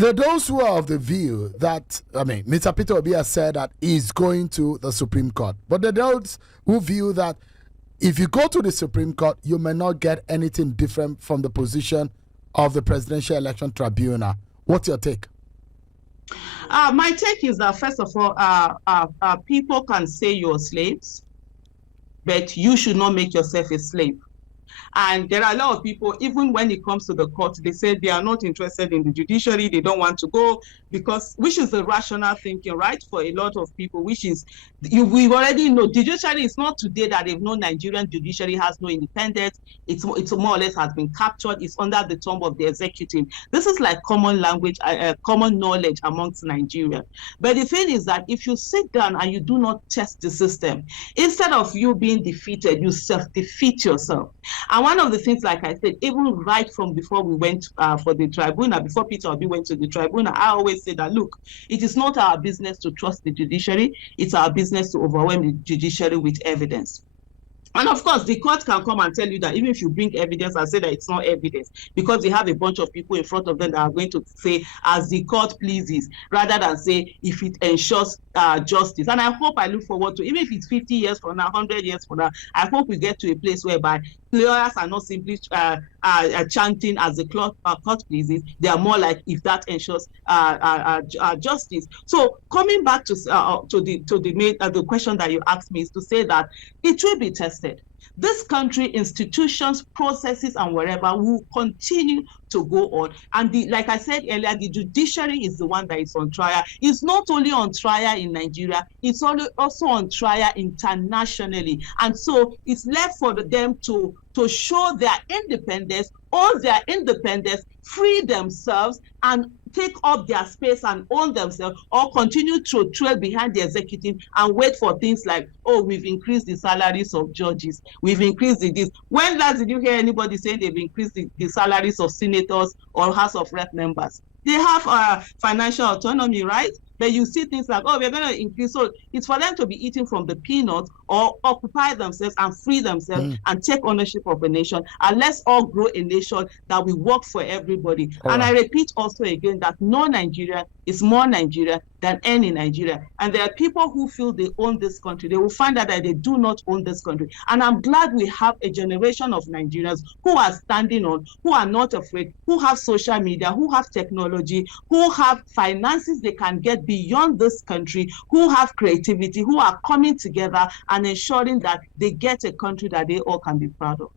There are those who are of the view that, Mr. Peter Obi has said that he's going to the Supreme Court. But there are those who view that if you go to the Supreme Court, you may not get anything different from the position of the Presidential Election Tribunal. What's your take? My take is that, first of all, people can say you're slaves, but you should not make yourself a slave. And there are a lot of people, even when it comes to the court, they say they are not interested in the judiciary, they don't want to go, which is the rational thinking, right, for a lot of people, which is, we already know, judiciary is not today that they've known Nigerian judiciary has no independence, it's more or less has been captured, it's under the thumb of the executive. This is like common language, common knowledge amongst Nigerians. But the thing is that if you sit down and you do not test the system, instead of you being defeated, you self-defeat yourself. And one of the things, like I said, even right from before we went for the tribunal, before Peter Obi went to the tribunal, I always say that, look, it is not our business to trust the judiciary. It's our business to overwhelm the judiciary with evidence. And of course, the court can come and tell you that even if you bring evidence and say that it's not evidence, because they have a bunch of people in front of them that are going to say, as the court pleases, rather than say, if it ensures justice. And I look forward to, even if it's 50 years from now, 100 years from now, I hope we get to a place whereby lawyers are not simply chanting as the court pleases. They are more like, if that ensures justice. So coming back to the question that you asked me, is to say that it will be tested. This country, institutions, processes, and wherever will continue to go on. And like I said earlier, the judiciary is the one that is on trial. It's not only on trial in Nigeria, it's also on trial internationally. And so it's left for them to show their independence, own their independence, free themselves, and take up their space and own themselves, or continue to trail behind the executive and wait for things like, oh, we've increased the salaries of judges, we've increased this. When last did you hear anybody say they've increased the salaries of senators or House of Rep members? They have financial autonomy, right? But you see things like, oh, we're going to increase. So it's for them to be eating from the peanuts, or occupy themselves and free themselves and take ownership of a nation. And let's all grow a nation that will work for everybody. And I repeat also again that no Nigerian is more Nigerian than any Nigeria. And there are people who feel they own this country. They will find out that they do not own this country. And I'm glad we have a generation of Nigerians who are standing on, who are not afraid, who have social media, who have technology, who have finances they can get beyond this country, who have creativity, who are coming together and ensuring that they get a country that they all can be proud of.